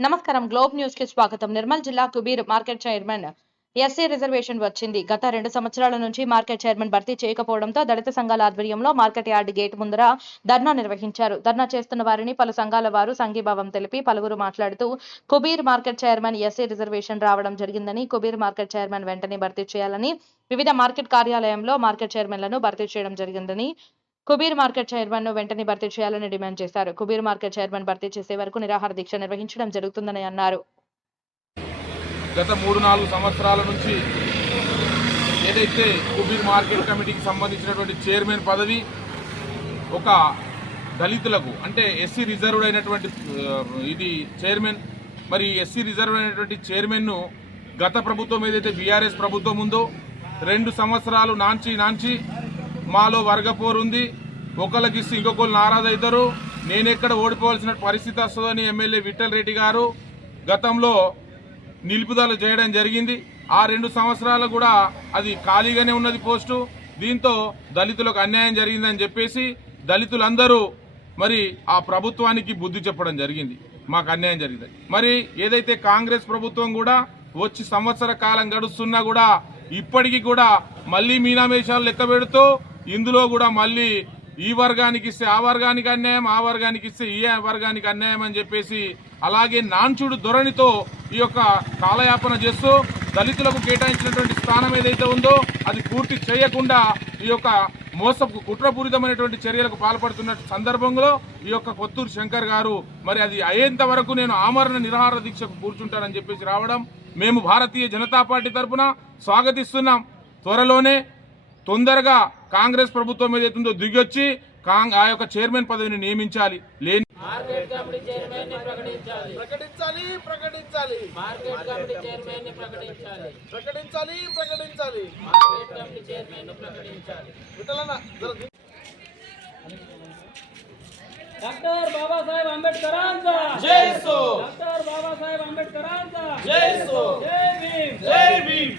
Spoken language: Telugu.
నమస్కారం. గ్లోబ్ న్యూస్కి స్వాగతం. నిర్మల్ జిల్లా Kubeer market chairman SC reservation వచ్చింది. గత రెండు సంవత్సరాల నుంచి మార్కెట్ చైర్మన్ భర్తీ చేయకపోవడంతో దళిత సంఘాల ఆధ్వర్యంలో మార్కెట్ యార్డ్ గేట్ ముందర ధర్నా నిర్వహించారు. ధర్నా చేస్తున్న వారిని పలు సంఘాల వారు సంఘీభావం తెలిపి పలువురు మాట్లాడుతూ Kubeer market chairman SC reservation రావడం జరిగిందని కుబీర్ మార్కెట్ చైర్మన్ వెంటనే భర్తీ చేయాలని వివిధ మార్కెట్ కార్యాలయంలో మార్కెట్ చైర్మన్లను భర్తీ చేయడం జరిగిందని కుబీర్ మార్కెట్ చైర్మన్ను వెంటనే భర్తీ చేయాలని డిమాండ్ చేశారు. కుబీర్ మార్కెట్ చైర్మన్ భర్తీ చేసే వరకు నిరాహార దీక్ష నిర్వహించడం జరుగుతుందని అన్నారు. గత మూడు నాలుగు సంవత్సరాల నుంచి ఏదైతే కుబీర్ మార్కెట్ కమిటీకి సంబంధించినటువంటి చైర్మన్ పదవి ఒక దళితులకు అంటే ఎస్సీ రిజర్వ్డ్ అయినటువంటి ఇది చైర్మన్ మరి ఎస్సీ రిజర్వ్ అయినటువంటి చైర్మన్ను గత ప్రభుత్వం ఏదైతే బీఆర్ఎస్ ప్రభుత్వం ఉందో రెండు సంవత్సరాలు నాంచి నాంచి మాలో వర్గపోరు ఉంది. ఒకళ్ళకి ఇస్తే ఇంకొకరు నారాజ్ అవుతారు నేనెక్కడ ఓడిపోవాల్సిన పరిస్థితి వస్తుందని ఎమ్మెల్యే విఠల్ రెడ్డి గారు గతంలో నిలుపుదల చేయడం జరిగింది. ఆ రెండు సంవత్సరాలు కూడా అది ఖాళీగానే ఉన్నది పోస్టు. దీంతో దళితులకు అన్యాయం జరిగిందని చెప్పేసి దళితులందరూ మరి ఆ ప్రభుత్వానికి బుద్ధి చెప్పడం జరిగింది. మాకు అన్యాయం జరిగింది మరి ఏదైతే కాంగ్రెస్ ప్రభుత్వం కూడా వచ్చి సంవత్సర కాలం గడుస్తున్నా కూడా ఇప్పటికీ కూడా మళ్ళీ మీనామేషాలు లెక్క పెడుతూ ఇందులో కూడా మళ్ళీ ఈ వర్గానికి ఇస్తే ఆ వర్గానికి అన్యాయం ఆ వర్గానికి ఇస్తే ఈ వర్గానికి అన్యాయం అని చెప్పేసి అలాగే నాంచుడు ధోరణితో ఈ యొక్క కాలయాపన చేస్తూ దళితులకు కేటాయించినటువంటి స్థానం ఏదైతే ఉందో అది పూర్తి చేయకుండా ఈ యొక్క మోసపు కుట్రపూరితమైనటువంటి చర్యలకు పాల్పడుతున్న సందర్భంలో ఈ యొక్క కొత్తూరు శంకర్ గారు మరి అది అయ్యేంత వరకు నేను ఆమరణ నిరాహార దీక్షకు కూర్చుంటానని చెప్పేసి రావడం మేము భారతీయ జనతా పార్టీ తరఫున స్వాగతిస్తున్నాం. త్వరలోనే తొందరగా కాంగ్రెస్ ప్రభుత్వం ఏదైతుందో దిగొచ్చి కాంగ్ ఆ యొక్క చైర్మన్ పదవిని నియమించాలి. లేని డాక్టర్ బాబాసాహెబ్ జై సో డాక్టర్ బాబాసాహెబ్ జై సో జై భీమ్! జై భీమ్!